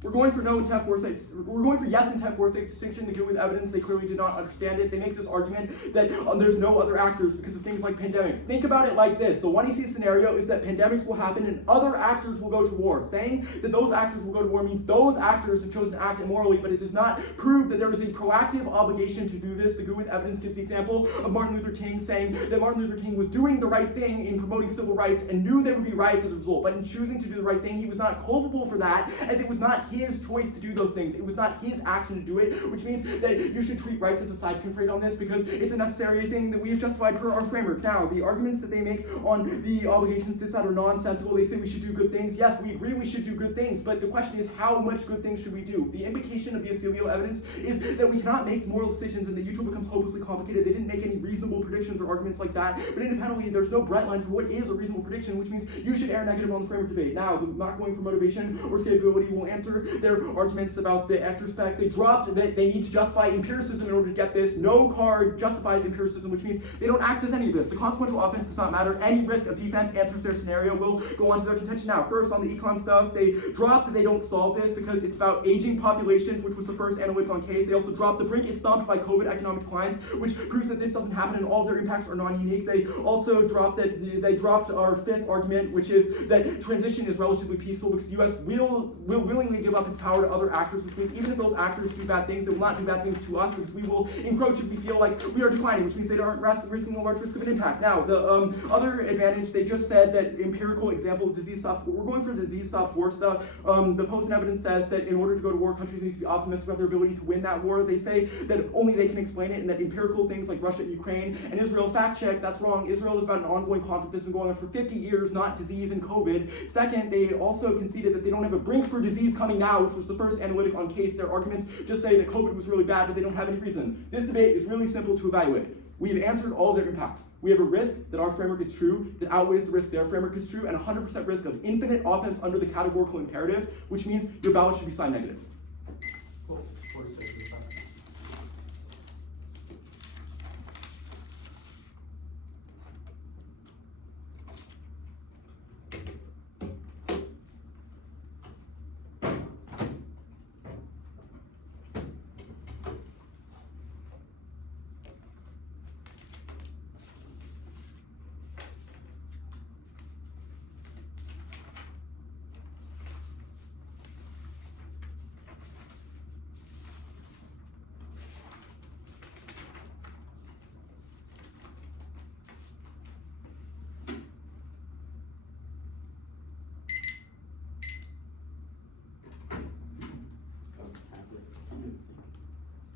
We're going for no intent for state. We're going for yes intent for state distinction to go with evidence. They clearly did not understand it. They make this argument that there's no other actors because of things like pandemics. Think about it like this: the 1AC scenario is that pandemics will happen and other actors will go to war. Saying that those actors will go to war means those actors have chosen to act immorally, but it does not prove that there is a proactive obligation to do this. To go with evidence gives the example of Martin Luther King saying that Martin Luther King was doing the right thing in promoting civil rights and knew there would be riots as a result, but in choosing to do the right thing, he was not culpable for that, as it was not his choice to do those things. It was not his action to do it, which means that you should treat rights as a side constraint on this because it's a necessary thing that we have justified per our framework. Now, the arguments that they make on the obligations to decide are nonsensical. They say we should do good things. Yes, we agree we should do good things, but the question is how much good things should we do? The implication of the Aselio evidence is that we cannot make moral decisions and the usual becomes hopelessly complicated. They didn't make any reasonable predictions or arguments like that, but independently, there's no bright line for what is a reasonable prediction, which means you should err negative on the framework debate. Now, not going for motivation or scalability will answer their arguments about the actor spec. They dropped that they need to justify empiricism in order to get this. No card justifies empiricism, which means they don't access any of this. The consequential offense does not matter. Any risk of defense answers their scenario. We'll go on to their contention now. First, on the econ stuff, they dropped that they don't solve this because it's about aging populations, which was the first analytical case. They also dropped the brink is thumped by COVID economic declines, which proves that this doesn't happen and all their impacts are non-unique. They also dropped that they dropped our fifth argument, which is that transition is relatively peaceful because the U.S. will willingly give up its power to other actors, which means even if those actors do bad things, they will not do bad things to us because we will encroach if we feel like we are declining, which means they aren't risking a large risk of an impact. Now, the other advantage, they just said that empirical example of disease stops. We're going for the disease stops war stuff. The Post evidence says that in order to go to war, countries need to be optimistic about their ability to win that war. They say that only they can explain it, and that empirical things like Russia, Ukraine, and Israel fact check, that's wrong. Israel is about an ongoing conflict that's been going on for 50 years, not disease and COVID. Second, they also conceded that they don't have a brink for disease coming now, which was the first analytic on case. Their arguments just say that COVID was really bad, but they don't have any reason. This debate is really simple to evaluate. We have answered all of their impacts. We have a risk that our framework is true that outweighs the risk their framework is true, and 100% risk of infinite offense under the categorical imperative, which means your ballot should be signed negative. Cool. 46 is fine.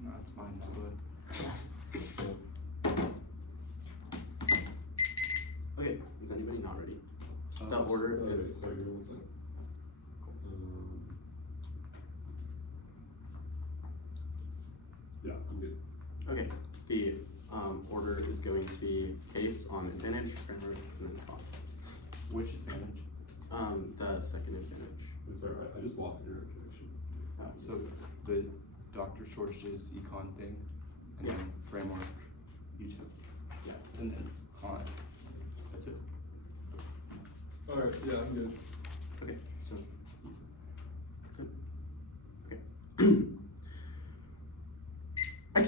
No, it's mine, not good. Okay, is anybody not ready? The order is. Sorry, give me 1 second. Yeah, I'm good. Okay, the order is going to be case on advantage, frameworks, and then talk. Which advantage? The second advantage. Sorry, I just lost your connection. So the doctor shortages, econ thing, and Yeah. then framework, each of, Yeah. and then con. That's it. Alright, yeah, I'm good. Okay, so. Good. Okay.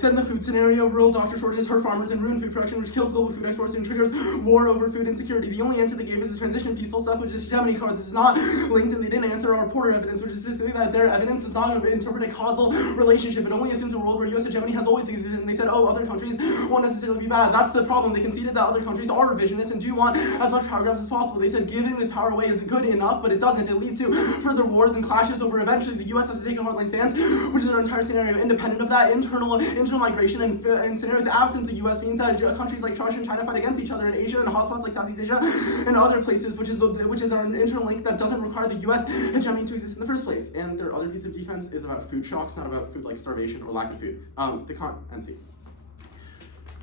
Extend the food scenario, rural doctor shortages hurt farmers and ruin food production, which kills global food exports and triggers war over food insecurity. The only answer they gave is the transition peaceful stuff, which is hegemony card. This is not linked, and they didn't answer our Porter evidence, which is basically that their evidence does not interpret a causal relationship. It only assumes a world where U.S. hegemony has always existed, and they said, oh, other countries won't necessarily be bad. That's the problem. They conceded that other countries are revisionist and do want as much power grabs as possible. They said giving this power away is good enough, but it doesn't. It leads to further wars and clashes over eventually the U.S. has to take a hardline stance, which is our entire scenario. Independent of that, internal migration and scenarios absent the U.S. means that countries like Russia and China fight against each other in Asia and hotspots like Southeast Asia and other places, which is our internal link that doesn't require the U.S. hegemony to exist in the first place. And their other piece of defense is about food shocks, not about food like starvation or lack of food. The Kant and C.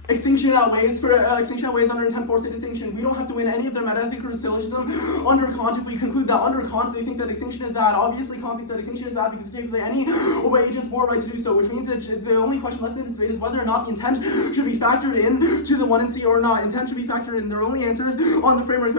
Extinction outweighs under intent force and distinction. We don't have to win any of their metaethical syllogism under Kant if we conclude that under Kant they think that extinction is bad. Obviously Kant thinks that extinction is bad because it takes away any agent's moral right to do so, which means that the only question left in this debate is whether or not the intent should be factored in to the 1 and C or not. Intent should be factored in. Their only answers on the framework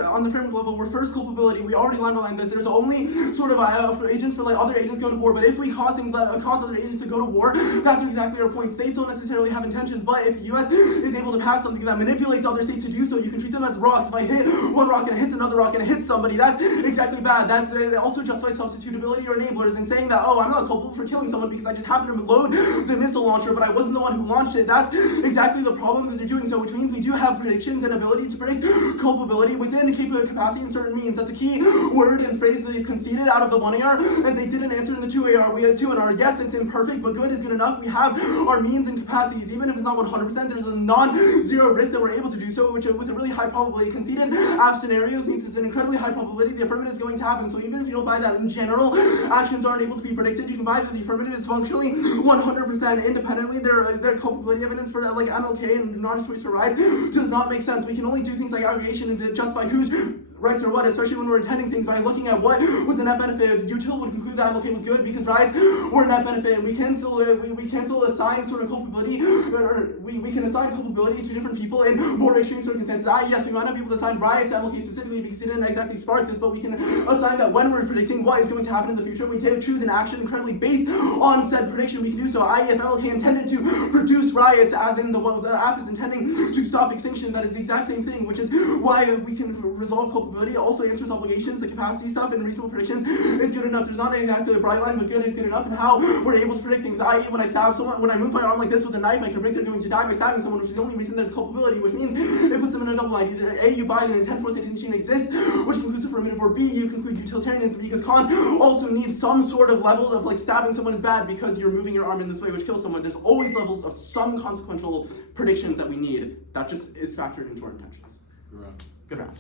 level were first culpability. We already line by line this. There's only sort of for agents for like other agents go to war, but if we cause things like cause other agents to go to war, that's exactly our point. States don't necessarily have intentions, but if the U.S. is able to pass something that manipulates other states to do so, you can treat them as rocks. If I hit one rock and it hits another rock and it hits somebody, that's exactly bad. That's also justifies substitutability or enablers and saying that, oh, I'm not culpable for killing someone because I just happened to load the missile launcher, but I wasn't the one who launched it. That's exactly the problem that they're doing so, which means we do have predictions and ability to predict culpability within capacity and certain means. That's a key word and phrase that they've conceded out of the 1AR, and they didn't answer in the 2AR. We had 2 in our. Yes, it's imperfect, but good is good enough. We have our means and capacities. Even if it's not 100%, there's a non-zero risk that we're able to do so, which with a really high probability. Conceded app scenarios means it's an incredibly high probability the affirmative is going to happen. So even if you don't buy that in general, actions aren't able to be predicted, you can buy that the affirmative is functionally 100% independently. Their culpability evidence for like MLK and non-choice for rights does not make sense. We can only do things like aggregation and to justify who's rights or what, especially when we're intending things by looking at what was the net benefit. Util would conclude that MLK was good because rights were a net benefit, and we can still assign sort of culpability, or we can assign culpability to different people in more extreme circumstances. Yes, we might not be able to assign rights to MLK specifically because he didn't exactly spark this, but we can assign that when we're predicting what is going to happen in the future, we choose an action incredibly based on said prediction. We can do so. If MLK intended to produce riots, as in the app is intending to stop extinction, that is the exact same thing, which is why we can resolve culpability. Also answers obligations, the capacity stuff, and reasonable predictions is good enough. There's not exactly a bright line, but good is good enough, and how we're able to predict things. When I stab someone, when I move my arm like this with a knife, I can predict they're going to die by stabbing someone, which is the only reason there's culpability, which means it puts them in a double line. Either A, you buy the intent force distinction exists, which concludes affirmative, or B, you conclude utilitarianism, because Kant also needs some sort of level of like stabbing someone is bad because you're moving your arm in this way, which kills someone. There's always levels of some consequential predictions that we need. That just is factored into our intentions. Good round.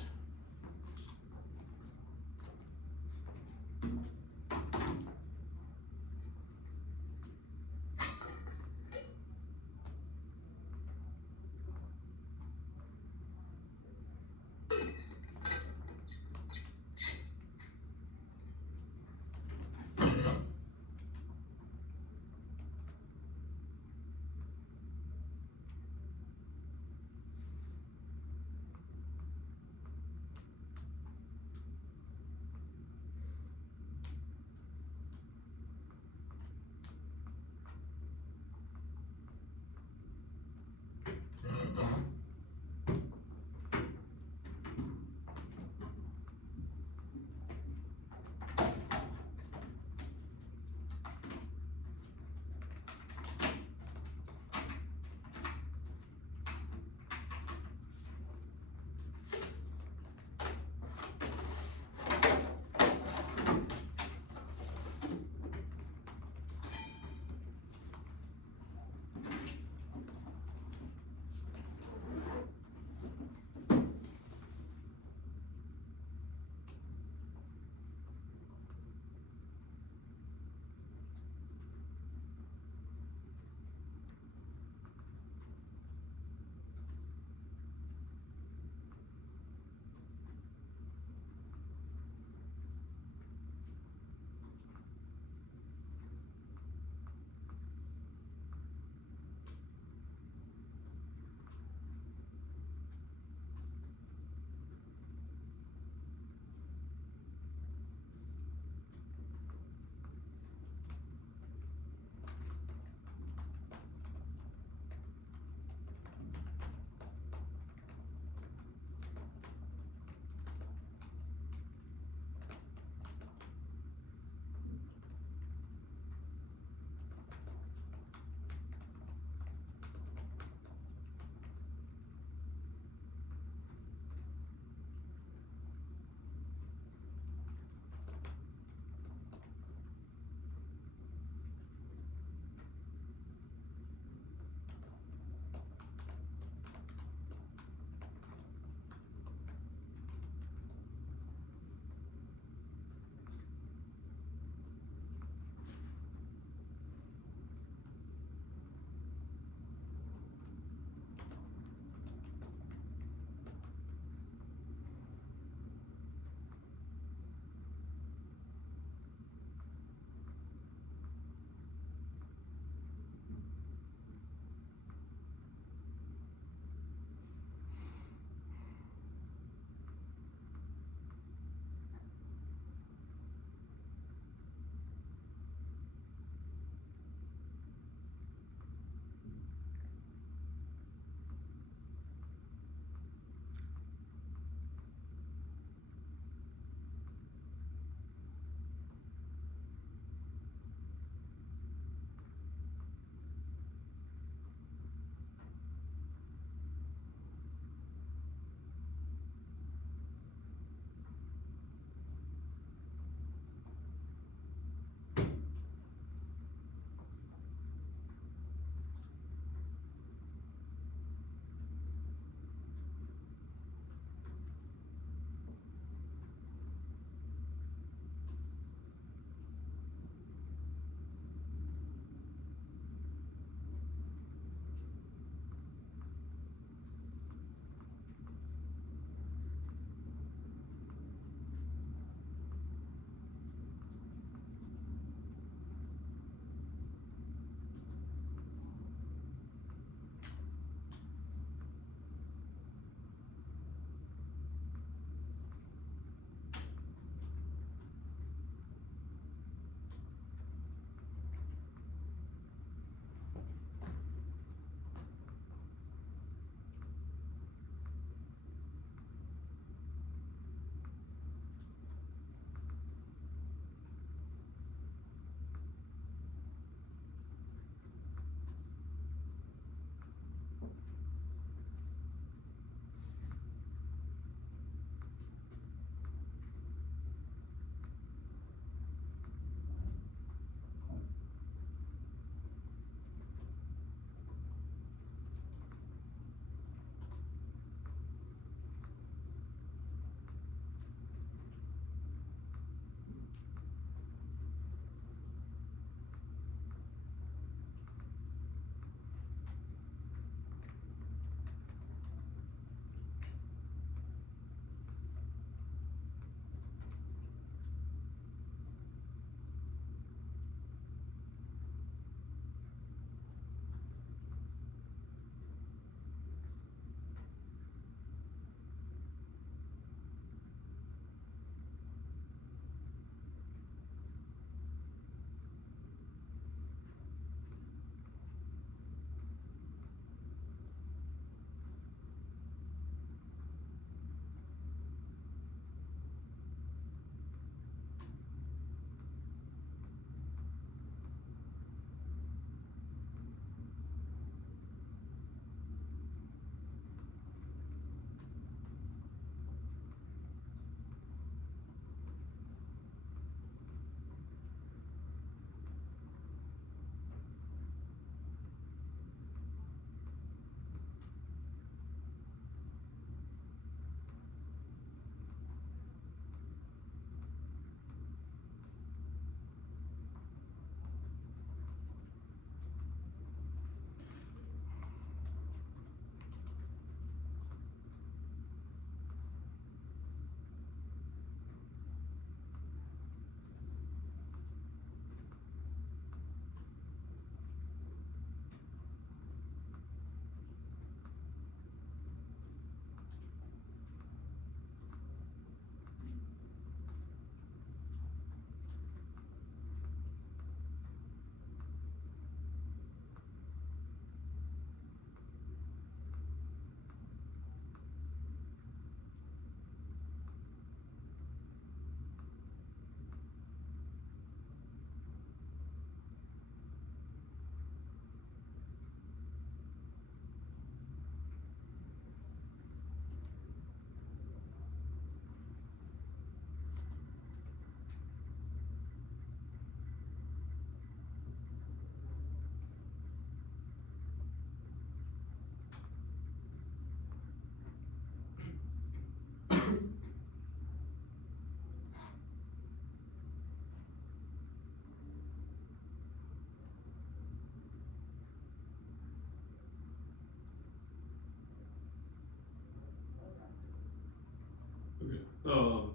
So,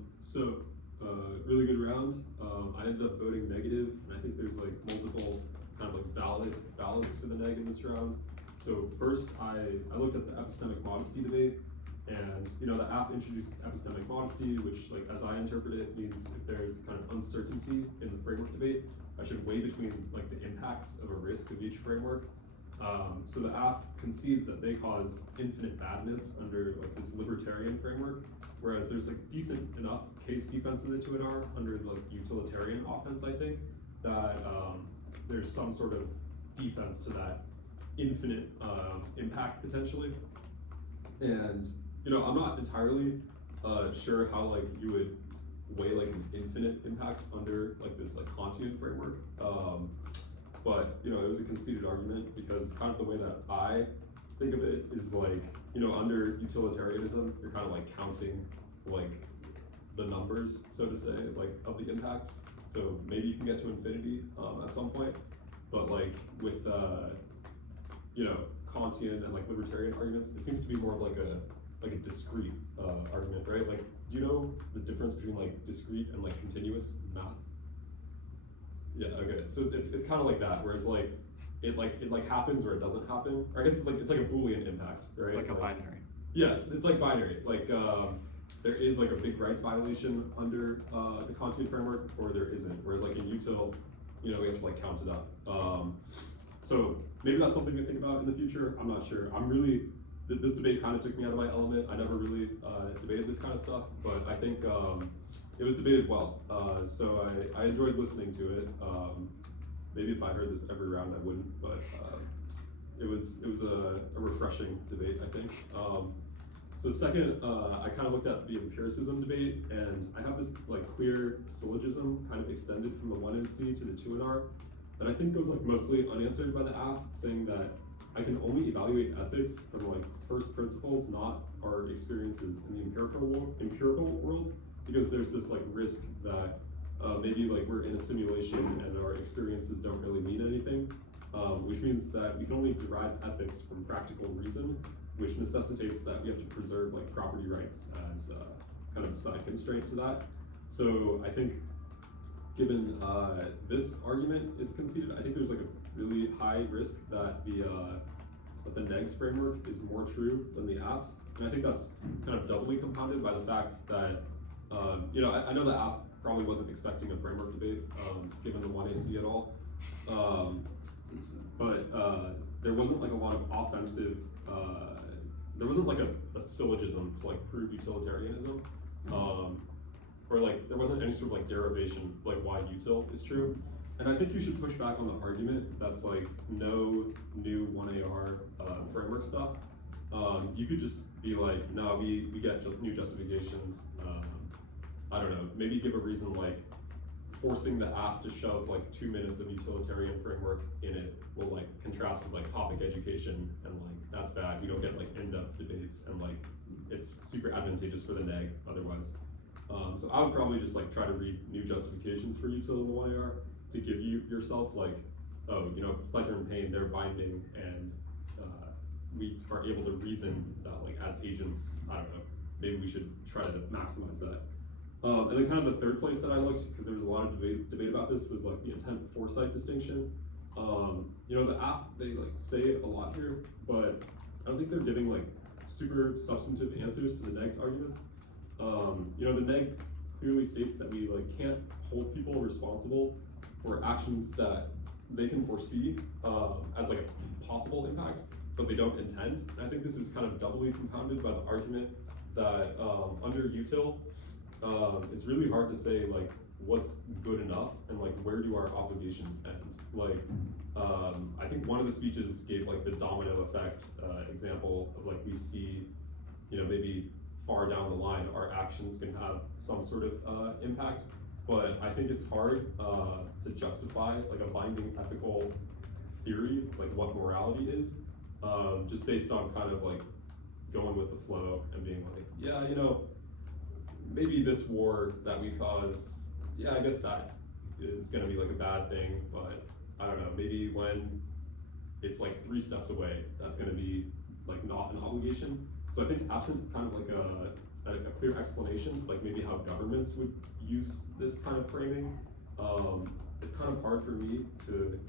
really good round. I ended up voting negative, and I think there's like multiple kind of like ballots for the neg in this round. So first, I looked at the epistemic modesty debate, and you know the app introduced epistemic modesty, which like as I interpret it means if there's kind of uncertainty in the framework debate, I should weigh between like the impacts of a risk of each framework. So the app concedes that they cause infinite badness under like this libertarian framework, whereas there's like decent enough case defense in the 2NR under like utilitarian offense, I think, that there's some sort of defense to that infinite impact potentially. And you know, I'm not entirely sure how like you would weigh like an infinite impact under like this like Kantian framework. But you know, it was a conceded argument because kind of the way that I think of it is like, you know, under utilitarianism, you're kind of like counting like the numbers, so to say, like of the impact. So maybe you can get to infinity at some point, but like with you know, Kantian and like libertarian arguments, it seems to be more of like a discrete argument, right? Like, do you know the difference between like discrete and like continuous in math? Yeah, okay. So it's kind of like that, whereas like it happens or it doesn't happen. Or I guess it's like a Boolean impact, right? Like a binary. Yeah, it's like binary. Like there is like a big rights violation under the Kantian framework, or there isn't. Whereas like in util, you know, we have to like count it up. So maybe that's something to think about in the future. I'm not sure. This debate kind of took me out of my element. I never really debated this kind of stuff, but I think it was debated well. So I enjoyed listening to it. Maybe if I heard this every round, I wouldn't, but it was a refreshing debate, I think. So second, I kind of looked at the empiricism debate, and I have this like clear syllogism kind of extended from the 1NC to the 2NR that I think goes like mostly unanswered by the app, saying that I can only evaluate ethics from like first principles, not our experiences in the empirical world, because there's this like risk that maybe like we're in a simulation and our experiences don't really mean anything, which means that we can only derive ethics from practical reason, which necessitates that we have to preserve like property rights as kind of a side constraint to that. So I think given this argument is conceded, I think there's like a really high risk that the negs framework is more true than the apps, and I think that's kind of doubly compounded by the fact that you know, I know the app probably wasn't expecting a framework debate given the 1AC at all, but there wasn't like a lot of offensive. There wasn't like a syllogism to like prove utilitarianism, or like there wasn't any sort of like derivation like why util is true. And I think you should push back on the argument that's like no new 1AR framework stuff. You could just be like, no, we get new justifications. I don't know, maybe give a reason like forcing the app to shove like 2 minutes of utilitarian framework in it will like contrast with like topic education, and like that's bad. We don't get like in-depth debates, and like it's super advantageous for the neg otherwise. So I would probably just like try to read new justifications for util in the 1AR to give yourself like, oh, you know, pleasure and pain, they're binding, and we are able to reason that like as agents, I don't know, maybe we should try to maximize that. And then kind of the third place that I looked, because there was a lot of debate about this, was like the intent foresight distinction. You know, the app, they like say it a lot here, but I don't think they're giving like super substantive answers to the neg's arguments. You know, the neg clearly states that we like can't hold people responsible for actions that they can foresee as like a possible impact, but they don't intend. And I think this is kind of doubly compounded by the argument that under util, it's really hard to say like what's good enough and like where do our obligations end. Like I think one of the speeches gave like the domino effect example of like we see, you know, maybe far down the line our actions can have some sort of impact, but I think it's hard to justify like a binding ethical theory, like what morality is, just based on kind of like going with the flow and being like, yeah, you know, maybe this war that we cause, yeah, I guess that is gonna be like a bad thing, but I don't know, maybe when it's like 3 steps away, that's gonna be like not an obligation. So I think absent kind of like a clear explanation, like maybe how governments would use this kind of framing, it's kind of hard for me to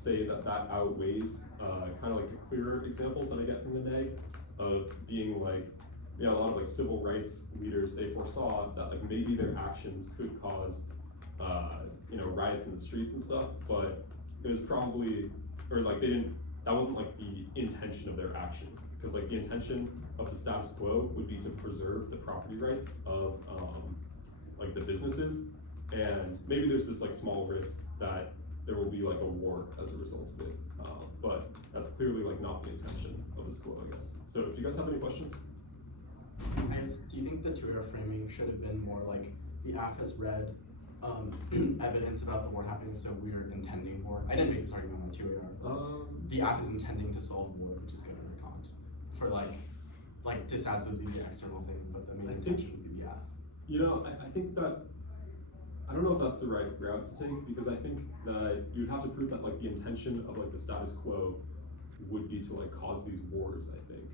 say that that outweighs kind of like the clearer examples that I get from the day of being like, you know, a lot of like civil rights leaders, they foresaw that like maybe their actions could cause, you know, riots in the streets and stuff, but it was probably, or like they didn't, that wasn't like the intention of their action. Because like the intention of the status quo would be to preserve the property rights of like the businesses, and maybe there's this like small risk that there will be like a war as a result of it, but that's clearly like not the intention of this quo, I guess. So do you guys have any questions? I guess, do you think the two-era framing should have been more like the AF has read evidence about the war happening, so we're intending war? I didn't make this argument on 2AR. The AF is intending to solve war, which is good under Kant. For like disads would be the external thing, but the main intention would be the AF. You know, I think that, I don't know if that's the right route to take, because I think that you'd have to prove that like the intention of like the status quo would be to like cause these wars, I think.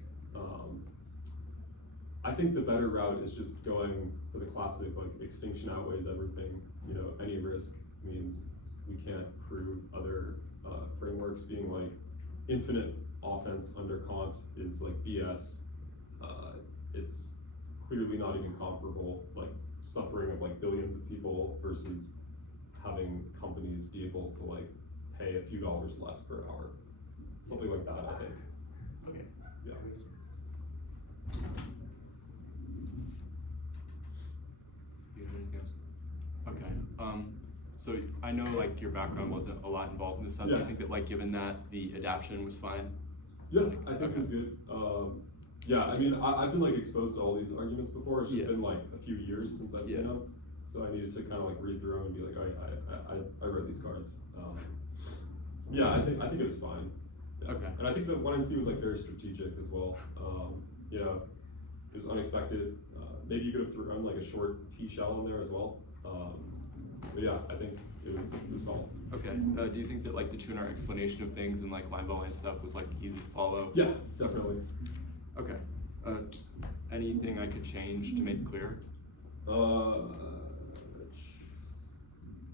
I think the better route is just going for the classic like extinction outweighs everything. You know, any risk means we can't prove other frameworks, being like infinite offense under Kant is like BS. It's clearly not even comparable, like suffering of like billions of people versus having companies be able to like pay a few dollars less per hour. Something like that, I think. Okay. Yeah. You have anything else? Okay. So I know like your background wasn't a lot involved in this stuff. Do Yeah. you think that like given that the adaptation was fine? Yeah, I think it was good. Yeah, I mean, I've been like exposed to all these arguments before. It's just been like a few years since I've seen them, so I needed to kind of like read through them and be like, I read these cards. Yeah, I think it was fine. Yeah. Okay. And I think that 1NC was like very strategic as well. You know, it was unexpected. Maybe you could have thrown like a short T shell in there as well. But yeah, I think it was solid. Okay. Do you think that like the 2NR explanation of things and like line bowling stuff was like easy to follow? Yeah, definitely. Okay. Anything I could change to make it clear?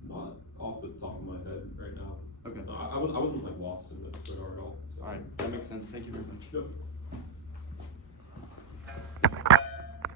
Not off the top of my head right now. Okay. I wasn't like lost in it at all. So. All right. That makes sense. Thank you very much. Yep.